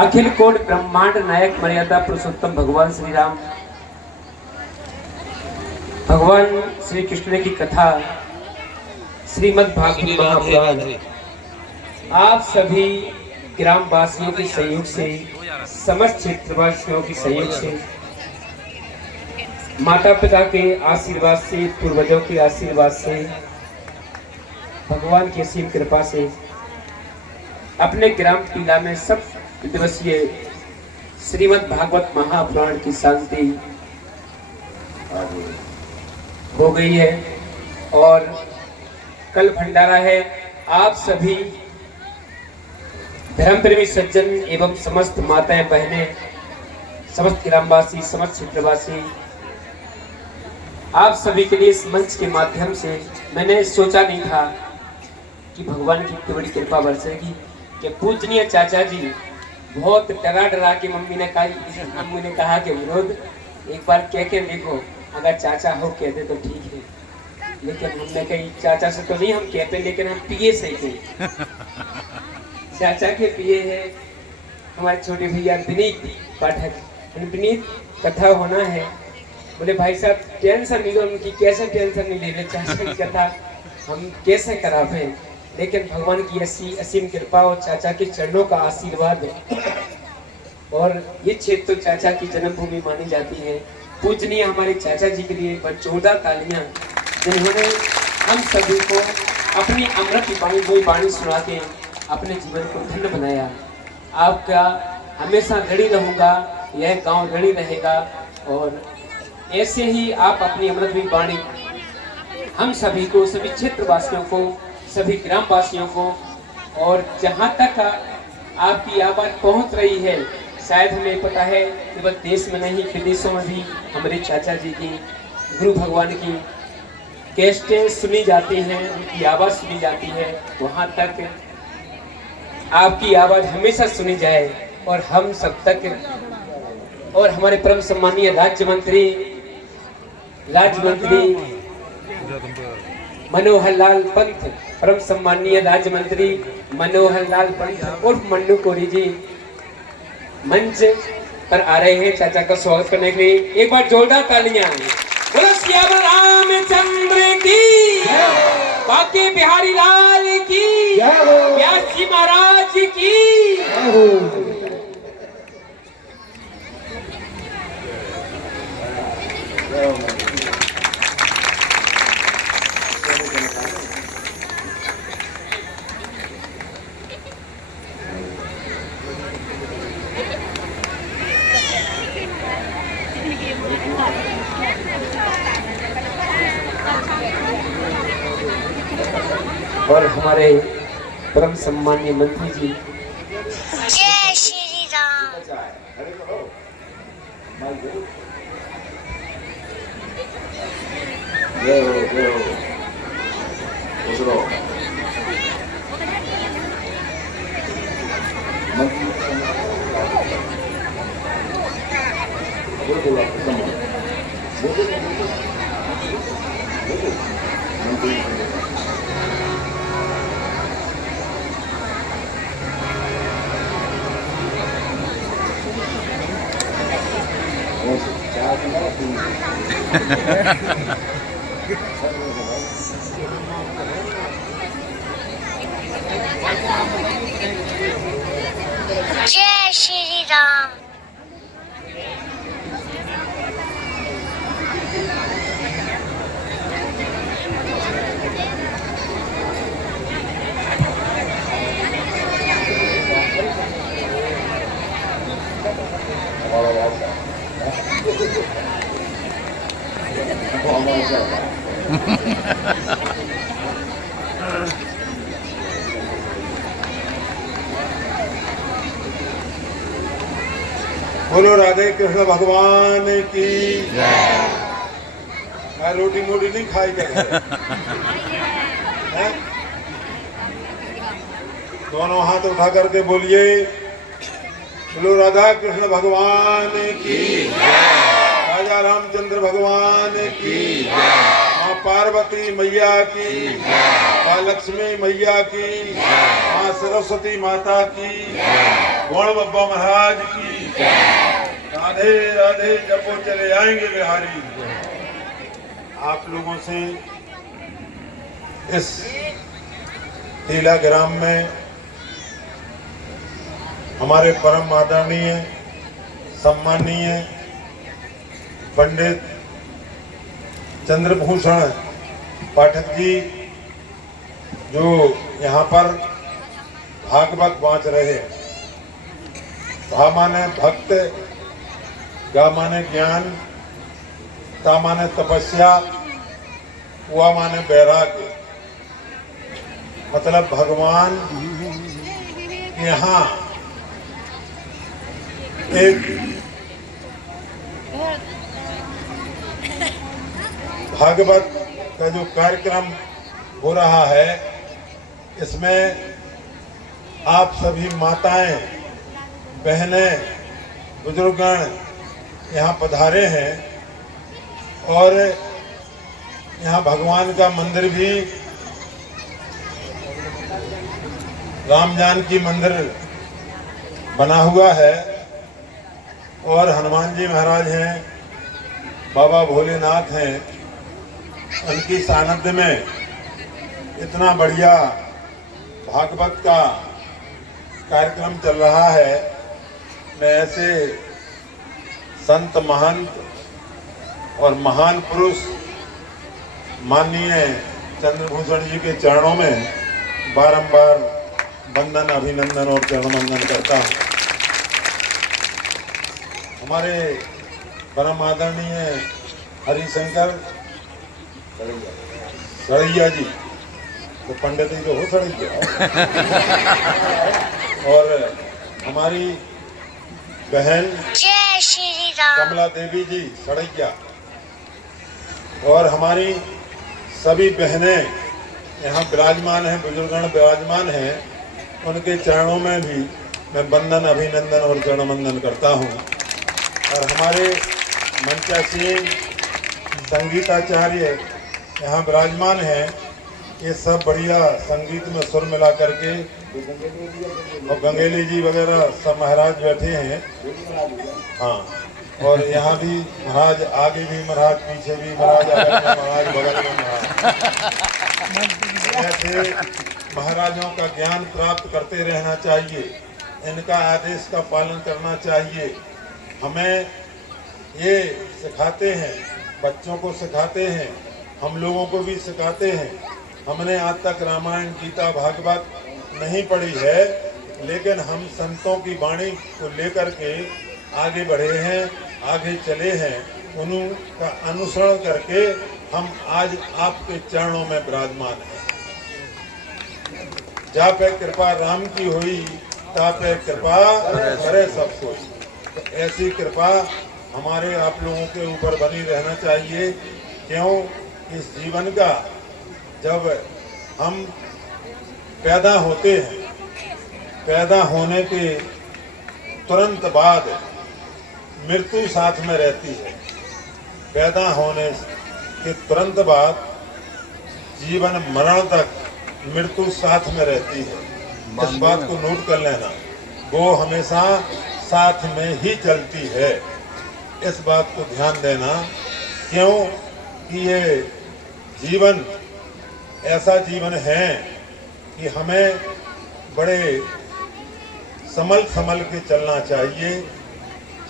अखिल coat ब्रह्मांड नायक मर्यादा पुरुषोत्तम भगवान श्री राम, भगवान श्री कृष्ण की कथा श्रीमद् भागवत महापुराण आप सभी ग्रामवासियों के सहयोग से, समस्त क्षेत्रवासियों के सहयोग से, माता पिता के आशीर्वाद से, पूर्वजों के आशीर्वाद से, भगवान की असीम कृपा से अपने ग्राम टीला में सब दिवसीय श्रीमद् भागवत महापुराण की शांति हो गई है और कल भंडारा है। आप सभी धर्म प्रेमी सज्जन एवं समस्त माताएं बहनें, समस्त ग्रामवासी, समस्त क्षेत्रवासी, आप सभी के लिए इस मंच के माध्यम से मैंने सोचा नहीं था कि भगवान की इतनी बड़ी कृपा बरसेगी कि पूजनीय चाचा जी बहुत डरा डरा के मम्मी ने कहा कि विरोध एक बार कह के देखो, अगर चाचा हो कहते तो ठीक है, लेकिन हमने कही चाचा से तो नहीं हम कहते, लेकिन हम पिए से कहे। चाचा के पिए है हमारे छोटे भैया विनीत पाठक। विनीत कथा होना है, बोले भाई साहब टेंशन नहीं लो, उनकी कैसे टेंशन नहीं ले रहे, चाचा की कथा हम कैसे करावे, लेकिन भगवान की ऐसी असीम कृपा और चाचा के चरणों का आशीर्वाद है। और ये क्षेत्र तो चाचा की जन्मभूमि मानी जाती है। पूजनीय हमारे चाचा जी के लिए जोरदार तालियां, जिन्होंने हम सभी को अपनी अमृत की वाणी सुना के अपने जीवन को धन्य बनाया। आपका हमेशा ऋणी रहूंगा, यह गांव ऋणी रहेगा और ऐसे ही आप अपनी अमृत वाणी हम सभी को, सभी क्षेत्रवासियों को, सभी ग्रामवासियों को, और जहां तक आपकी आवाज पहुंच रही है, शायद हमें पता है केवल देश में नहीं विदेशों में भी हमारे चाचा जी की, गुरु भगवान की कैसेटें सुनी जाती हैं, उनकी आवाज सुनी जाती है। वहां तक आपकी आवाज हमेशा सुनी जाए और हम सब तक, और हमारे परम सम्मानीय राज्य मंत्री मनोहर लाल पंत, परम सम्मानीय राज्य मंत्री मनोहर लाल पंत उर्फ मन्नू कोरी जी मंच पर आ रहे हैं चाचा का स्वागत करने के लिए। एक बार जोरदार तालियां। बोलो सियावर रामचंद्र की, बांके बिहारी लाल की, व्यास जी महाराज की। और हमारे परम सम्मानीय मंत्री जी, जय श्री राम। जय श्री राम। बोलो राधे कृष्ण भगवान की जय। रोटी मोटी नहीं खाई क्या दोनों हाथ उठा करके बोलिए, बोलो राधा कृष्ण भगवान की जय, राजा रामचंद्र भगवान की जय, माँ पार्वती मैया की, माँ लक्ष्मी मैया की, माँ सरस्वती माता की, गौड़ बब्बा महाराज की। राधे राधे जपो चले आएंगे बिहारी। आप लोगों से इस टीला ग्राम में हमारे परम आदरणीय सम्माननीय पंडित चंद्रभूषण पाठक जी जो यहाँ पर भागवत बाँच रहे हैं। भा माने भक्त, गा माने ज्ञान, ता माने तपस्या, हुआ माने वैराग्य। मतलब भगवान यहाँ एक भागवत का जो कार्यक्रम हो रहा है, इसमें आप सभी माताएं, बहनें, बुजुर्गगण यहाँ पधारे हैं और यहाँ भगवान का मंदिर भी राम जानकी मंदिर बना हुआ है और हनुमान जी महाराज हैं, बाबा भोलेनाथ हैं। उनकी सानिध्य में इतना बढ़िया भागवत का कार्यक्रम चल रहा है। मैं ऐसे संत महंत और महान पुरुष माननीय चंद्रभूषण जी के चरणों में बारंबार वंदन, अभिनंदन और चरण वंदन करता हूँ। हमारे परम आदरणीय हरिशंकर सड़ैया जी, तो पंडित ही तो हो सड़ैया, और हमारी बहन जय श्री राम। कमला देवी जी सड़ैया, और हमारी सभी बहनें यहाँ विराजमान हैं, बुजुर्गगण विराजमान हैं। उनके चरणों में भी मैं वंदन, अभिनंदन और चरण वंदन करता हूँ। और हमारे मंचासीन संगीताचार्य यहाँ विराजमान हैं। ये सब बढ़िया संगीत में सुर मिला करके, और गंगेली जी वगैरह सब महाराज बैठे हैं। हाँ, और यहाँ भी महाराज, आगे भी महाराज, पीछे भी महाराज, आगे भी महाराज, बगल में महाराज। ऐसे महाराजों का ज्ञान प्राप्त करते रहना चाहिए, इनका आदेश का पालन करना चाहिए। हमें ये सिखाते हैं, बच्चों को सिखाते हैं, हम लोगों को भी सिखाते हैं। हमने आज तक रामायण, गीता, भागवत नहीं पढ़ी है, लेकिन हम संतों की वाणी को लेकर के आगे बढ़े हैं, आगे चले हैं। उनका अनुसरण करके हम आज आपके चरणों में विराजमान हैं। जा पे कृपा राम की हुई, ता पे कृपा करे सब कोई। तो ऐसी कृपा हमारे आप लोगों के ऊपर बनी रहना चाहिए। क्यों? इस जीवन का जब हम पैदा होते हैं, पैदा होने के तुरंत बाद मृत्यु साथ में रहती है। पैदा होने के तुरंत बाद जीवन मरण तक मृत्यु साथ में रहती है। इस बात को नोट कर लेना, वो हमेशा साथ में ही चलती है। इस बात को ध्यान देना। क्यों कि ये जीवन ऐसा जीवन है कि हमें बड़े संभल के चलना चाहिए,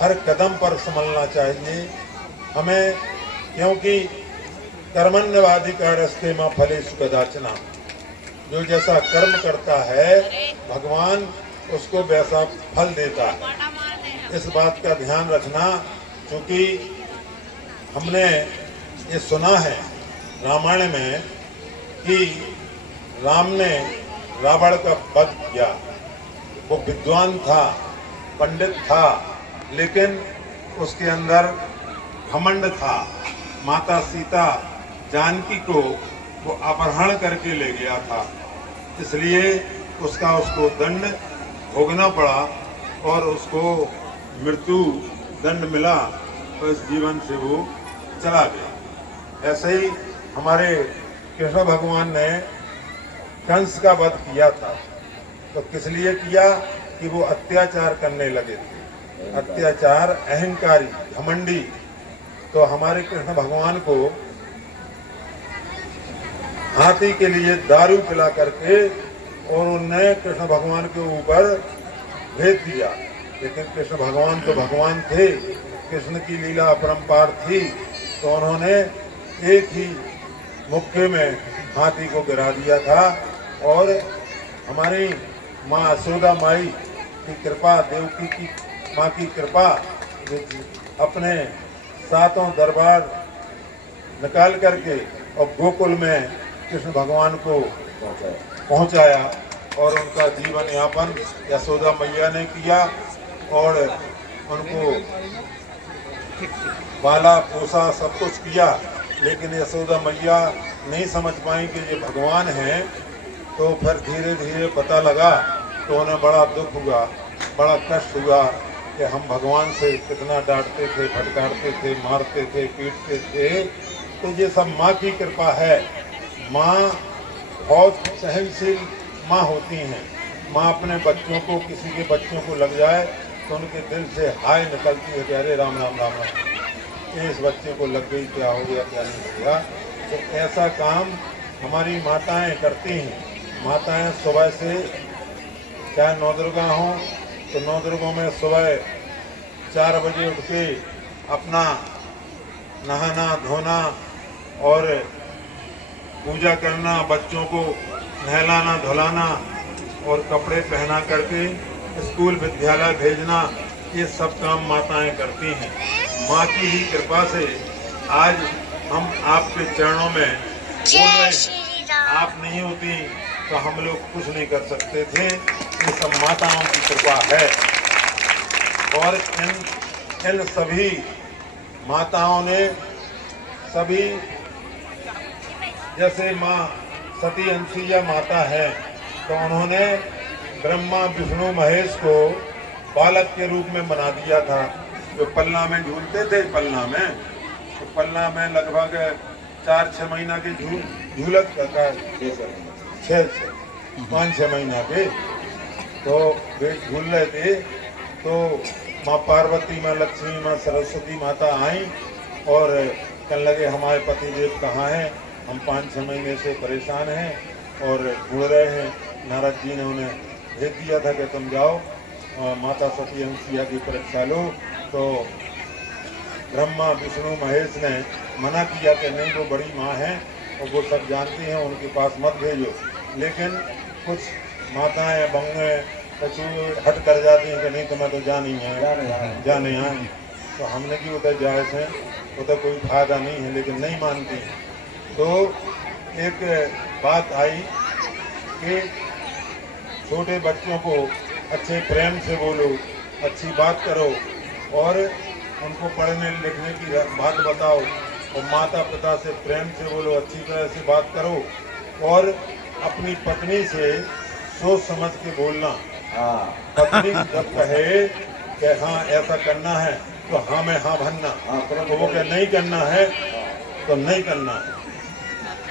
हर कदम पर संभलना चाहिए हमें। क्योंकि कर्मण्यवाधिकारस्ते मां फलेषु कदाचन, जो जैसा कर्म करता है भगवान उसको वैसा फल देता है। इस बात का ध्यान रखना, क्योंकि हमने ये सुना है रामायण में कि राम ने रावण का वध किया। वो विद्वान था, पंडित था, लेकिन उसके अंदर घमंड था। माता सीता जानकी को वो अपहरण करके ले गया था, इसलिए उसको दंड भोगना पड़ा और उसको मृत्यु दंड मिला, तो इस जीवन से वो चला गया। ऐसे ही हमारे कृष्ण भगवान ने कंस का वध किया था, तो किस लिए किया कि वो अत्याचार करने लगे थे, अत्याचार, अहंकारी, घमंडी। तो हमारे कृष्ण भगवान को हाथी के लिए दारू पिला करके और उनने कृष्ण भगवान के ऊपर भेज दिया। लेकिन कृष्ण भगवान तो भगवान थे, कृष्ण की लीला अपरंपार थी, तो उन्होंने एक ही मुक्के में हाथी को गिरा दिया था। और हमारी माँ यशोदा माई की कृपा, देवकी की माँ की कृपा, जो अपने सातों दरबार निकाल करके और गोकुल में कृष्ण भगवान को पहुंचाया और उनका जीवन यापन यशोदा मैया ने किया और उनको पाला पोसा सब कुछ किया। लेकिन यशोदा मैया नहीं समझ पाई कि ये भगवान हैं, तो फिर धीरे धीरे पता लगा, तो उन्हें बड़ा दुख हुआ, बड़ा कष्ट हुआ कि हम भगवान से कितना डांटते थे, फटकारते थे, मारते थे, पीटते थे। तो ये सब माँ की कृपा है। माँ बहुत सहनशील माँ होती हैं। माँ अपने बच्चों को, किसी के बच्चों को लग जाए तो उनके दिल से हाय निकलती है कि अरे राम राम राम राम, इस बच्चे को लग गई, क्या हो गया क्या नहीं हो गया। तो ऐसा काम हमारी माताएं करती हैं। माताएं सुबह से, चाहे नवदुर्गा हों तो नवदुर्गों में सुबह 4 बजे उठ के अपना नहाना धोना और पूजा करना, बच्चों को नहलाना धुलाना और कपड़े पहना करके स्कूल विद्यालय भेजना, ये सब काम माताएं करती हैं। माँ की ही कृपा से आज हम आपके चरणों में बोल रहे जय हैं। श्री राम। आप नहीं होती तो हम लोग कुछ नहीं कर सकते थे। ये सब माताओं की कृपा है। और इन सभी माताओं ने, सभी, जैसे माँ सती अंसुईया माता है, तो उन्होंने ब्रह्मा विष्णु महेश को बालक के रूप में बना दिया था। जो पलना में झूलते थे, पलना में, तो पलना में लगभग 4-6 महीना के झूलत का 5-6 महीना के, तो वे झूल रहे थे। तो माँ पार्वती, माँ लक्ष्मी, माँ सरस्वती माता आई और कहने लगे हमारे पति देव कहाँ हैं, हम 5-6 महीने से परेशान हैं और ढूंढ रहे हैं। नारद जी ने उन्हें भेज दिया था कि तुम जाओ माता सती अंसुईया की परीक्षा लो। तो ब्रह्मा विष्णु महेश ने मना किया कि नहीं, वो बड़ी माँ है और वो सब जानती हैं, उनके पास मत भेजो। लेकिन कुछ माताएं बंगे कचूर हट कर जाती हैं कि नहीं, तुम्हें तो जानी है, जाने आए। तो हमने कि उधर जाए थे, उधर कोई फायदा नहीं है, लेकिन नहीं मानती। तो एक बात आई कि छोटे बच्चों को अच्छे प्रेम से बोलो, अच्छी बात करो और उनको पढ़ने लिखने की बात बताओ और माता पिता से प्रेम से बोलो, अच्छी तरह से बात करो और अपनी पत्नी से सोच समझ के बोलना। पत्नी जब कहे कि हाँ ऐसा करना है तो हाँ में हाँ भरना, तो वो क्या नहीं करना है तो नहीं करना है,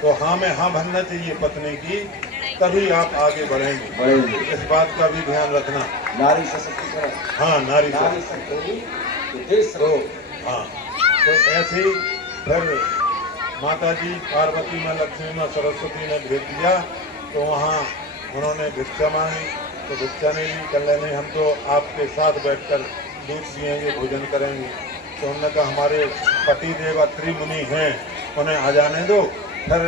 तो हाँ में हाँ भरना चाहिए पत्नी की, तभी आप आगे बढ़ेंगे। इस बात का भी ध्यान रखना। नारी सशक्तिकरण। हाँ, नारी नारी शक्ति तो देश तो हाँ, तो ऐसे ही फिर माता जी पार्वती में, लक्ष्मी में, सरस्वती ने भेज दिया। तो वहाँ उन्होंने भिक्षा मांगी, तो भिक्षा नहीं ली। कल नहीं, हम तो आपके साथ बैठकर दूध पिएंगे, भोजन करेंगे। तो उन्होंने कहा हमारे पति देव अत्रि मुनि हैं, उन्हें आ जाने दो, फिर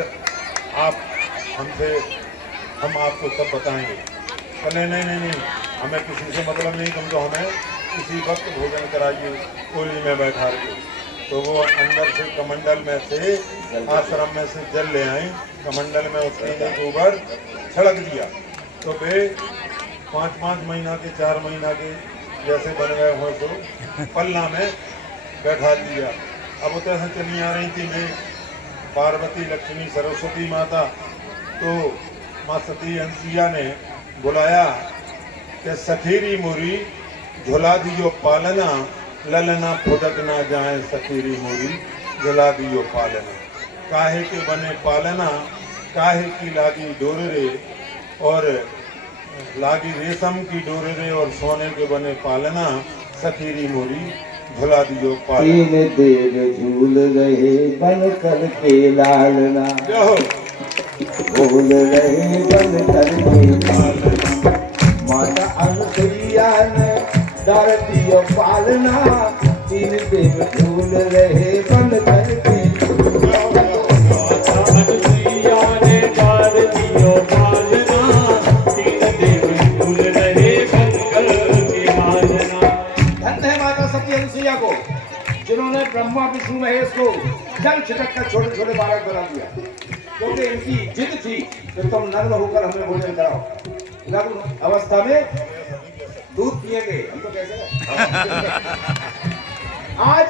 आप हमसे, हम आपको सब बताएंगे। कहले नहीं नहीं नहीं, हमें किसी से मतलब नहीं, तुम तो हमें किसी वक्त भोजन कराइए कोली में बैठा के। तो वो अंदर से कमंडल में से, आश्रम में से जल ले आई, कमंडल में उसके ऊपर छिड़क दिया। तो वे 5-5 महीना के, 4 महीना के जैसे बन गए हो, तो पलना में बैठा दिया। अब उतर से चली आ रही थी मैं, पार्वती, लक्ष्मी, सरस्वती माता। तो माँ सती अंसुईया ने बुलाया कि सखीरी मुरी झुला दियो पालना, ललना फुदक ना जाए, सखीरी मुरी झुला दियो पालना। काहे के बने पालना, काहे की लागी डोर रे, और लागी रेशम की डोर रे, और सोने के बने पालना, सखीरी मोरी झुला दियो पालना। तीन देव झूल रहे बन कर के लालना, जो हो झूल रहे बन कर के पालना, माता अनुसुईया ने डार दियो पालना, तीन देव झूल रहे बन कर के को, जिन्होंने ब्रह्मा विष्णु महेश को जल छिटक कर छोटे छोटे बालक बना दिया, क्योंकि इनकी जिद थी कि तुम नग्न होकर हमें भोजन कराओ। नग्न अवस्था में दूध पिएंगे हम तो कैसे आज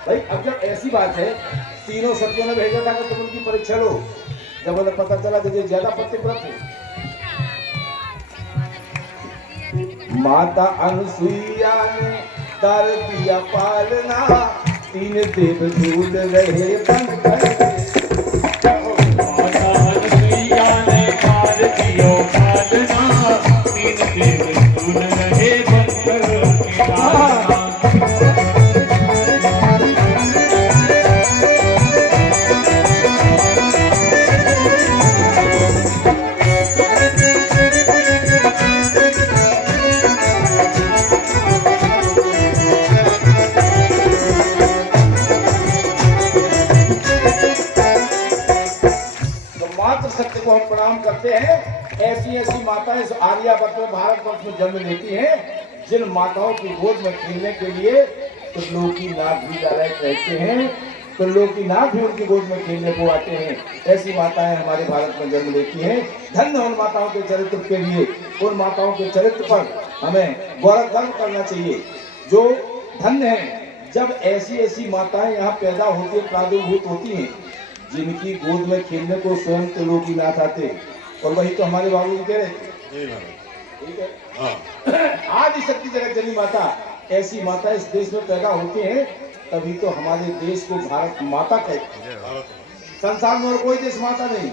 भाई, अब जब ऐसी बात है, तीनों सतियों ने भेजा था कि तुम उनकी परीक्षा लो। जब उन्हें पता चला कि ज्यादा पतिव्रत है, माता अनुसुईया ने डार दिया पालना, तीन देव झूल रहे बन कर के। माता अनुसुईया ने डार दिया पालना, तीन देव झूल रहे बन कर के पालना। सत्य को हम प्रणाम करते हैं। ऐसी ऐसी माताएं इस आर्यावर्त में, भारतवर्ष में जन्म लेती हैं, जिन माताओं की गोद में खेलने के लिए त्रिलोकीनाथ भी रहते हैं, त्रिलोकीनाथ भी उनकी गोद में खेलने को आते हैं। ऐसी माताएं हमारे भारत में जन्म लेती हैं। धन्य उन माताओं के चरित्र के लिए, उन माताओं के चरित्र पर हमें गौरव करना चाहिए जो धन्य है। जब ऐसी ऐसी माताएं यहाँ पैदा होती है, प्रादुर्भूत होती हैं, जिनकी गोद में खेलने को स्वयं त्रिलोकीनाथ आते, और वही तो हमारे बाबू जी कह रहे थे। ठीक है, हाँ। आदि शक्ति जगत जननी माता, ऐसी माता इस देश में पैदा होती हैं, तभी तो हमारे देश को भारत माता कहते हैं। संसार में और कोई देश माता नहीं।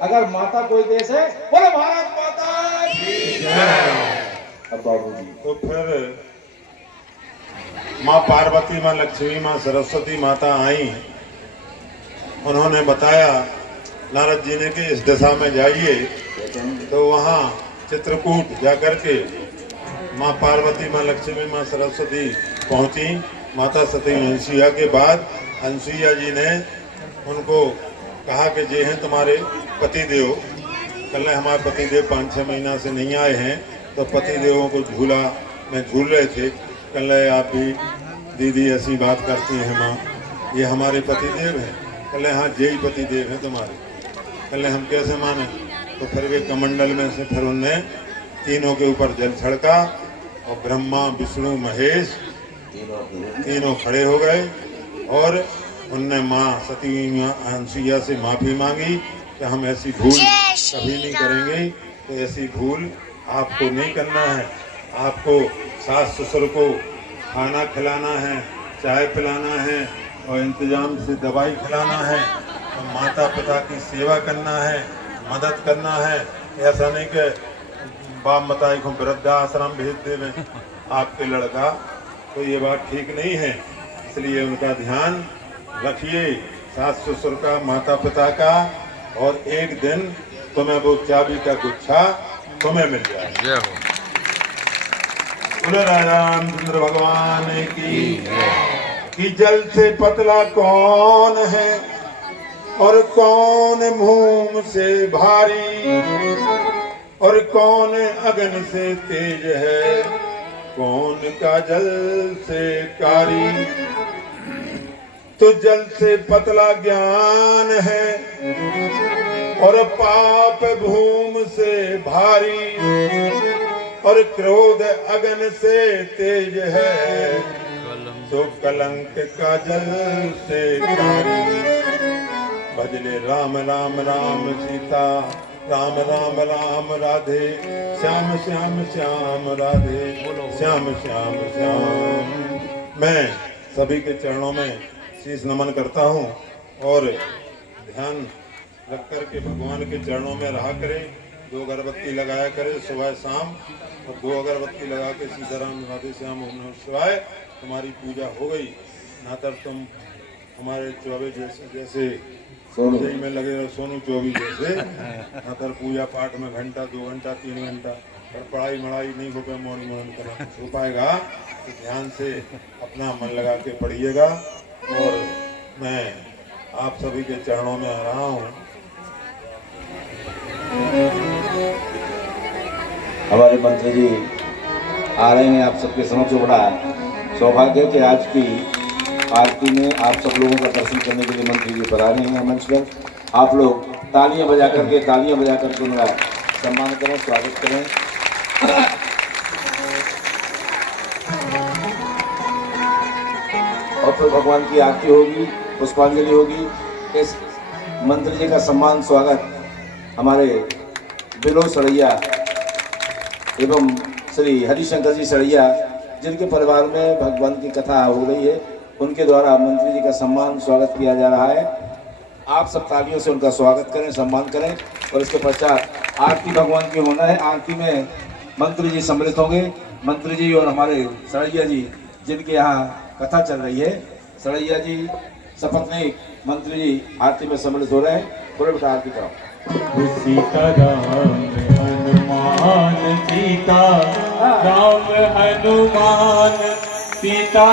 अगर माता कोई देश है, बोलो भारत माता की जय। अब बाबू जी तो फिर माँ पार्वती, माँ लक्ष्मी, माँ सरस्वती माता आई। उन्होंने बताया नारद जी ने कि इस दिशा में जाइए, तो वहाँ चित्रकूट जाकर के माँ पार्वती, माँ लक्ष्मी, माँ सरस्वती पहुँची। माता सती अनुसुईया के बाद अनुसुईया जी ने उनको कहा कि ये हैं तुम्हारे पति देव। कल हमारे पति देव 5-6 महीना से नहीं आए हैं, तो पति देवों को झूला में झूल रहे थे। कल आप भी दीदी ऐसी बात करती हैं माँ, ये हमारे पति देव हैं। कल हाँ यही पति देव है तुम्हारे। कल हम कैसे माने? तो फिर वे कमंडल में से फिर उनने तीनों के ऊपर जल छिड़का, और ब्रह्मा विष्णु महेश तीनों खड़े हो गए, और उनने माँ सती अनुसुईया से माफ़ी मांगी कि हम ऐसी भूल कभी नहीं करेंगे। तो ऐसी भूल आपको नहीं करना है। आपको सास ससुर को खाना खिलाना है, चाय पिलाना है, और इंतजाम से दवाई खिलाना है, और माता पिता की सेवा करना है, मदद करना है। ऐसा नहीं कि बाप मताई को वृद्धाश्रम भेज देवे आपके लड़का, तो ये बात ठीक नहीं है। इसलिए उनका ध्यान रखिए, सास ससुर का, माता पिता का, और एक दिन तुम्हें वो चाबी का गुच्छा तुम्हें मिल जाए। बोलो रामचंद्र भगवान की कि जल से पतला कौन है और कौन भूम से भारी, और कौन अगन से तेज है, कौन का जल से कारी। तो जल से पतला ज्ञान है, और पाप भूम से भारी, और क्रोध अगन से तेज है, तो कलंक का जल से कारी। भजले राम राम राम सीता, राम राम राम राधे, श्याम श्याम श्याम राधे, श्याम श्याम श्याम। मैं सभी के चरणों में शीश नमन करता हूँ, और ध्यान रख कर के भगवान के चरणों में रहा करें। 2 अगरबत्ती लगाया करें सुबह शाम, और 2 अगरबत्ती लगा के सीताराम राधे श्याम ओम नमः शिवाय, तुम्हारी पूजा हो गई। ना तर तुम हमारे चौबे जैसे सोनू में लगे रहो, सोनू चौबी जैसे, ना तर पूजा पाठ में घंटा 2 घंटा 3 घंटा, और पढ़ाई मढ़ाई नहीं हो पाए, मोड़ी मोड़न करना हो पाएगा। तो ध्यान से अपना मन लगा के पढ़िएगा। और मैं आप सभी के चरणों में आ रहा हूँ। हमारे मंत्री जी आ रहे हैं आप सबके समक्ष। बड़ा सौभाग्य कि आज की आरती में आप सब लोगों का दर्शन करने के लिए मंत्री जी पधारे हैं मंच पर। आप लोग तालियां बजा करके उनका सम्मान करें, स्वागत करें। और फिर भगवान की आरती होगी, पुष्पांजलि होगी। इस मंत्री जी का सम्मान स्वागत हमारे विनोद सड़ैया एवं श्री हरिशंकर जी सड़ैया, जिनके परिवार में भगवान की कथा हो रही है, उनके द्वारा मंत्री जी का सम्मान स्वागत किया जा रहा है। आप सब तालियों से उनका स्वागत करें, सम्मान करें। और इसके पश्चात आरती भगवान की होना है। आरती में मंत्री जी सम्मिलित होंगे। मंत्री जी और हमारे सड़ैया जी, जिनके यहाँ कथा चल रही है, सड़ैया जी सपत्नीक मंत्री जी आरती में सम्मिलित हो रहे हैं। पूरे बेटा आरती कराओ। सीताराम हनुमान सीता राम हनुमान सीता।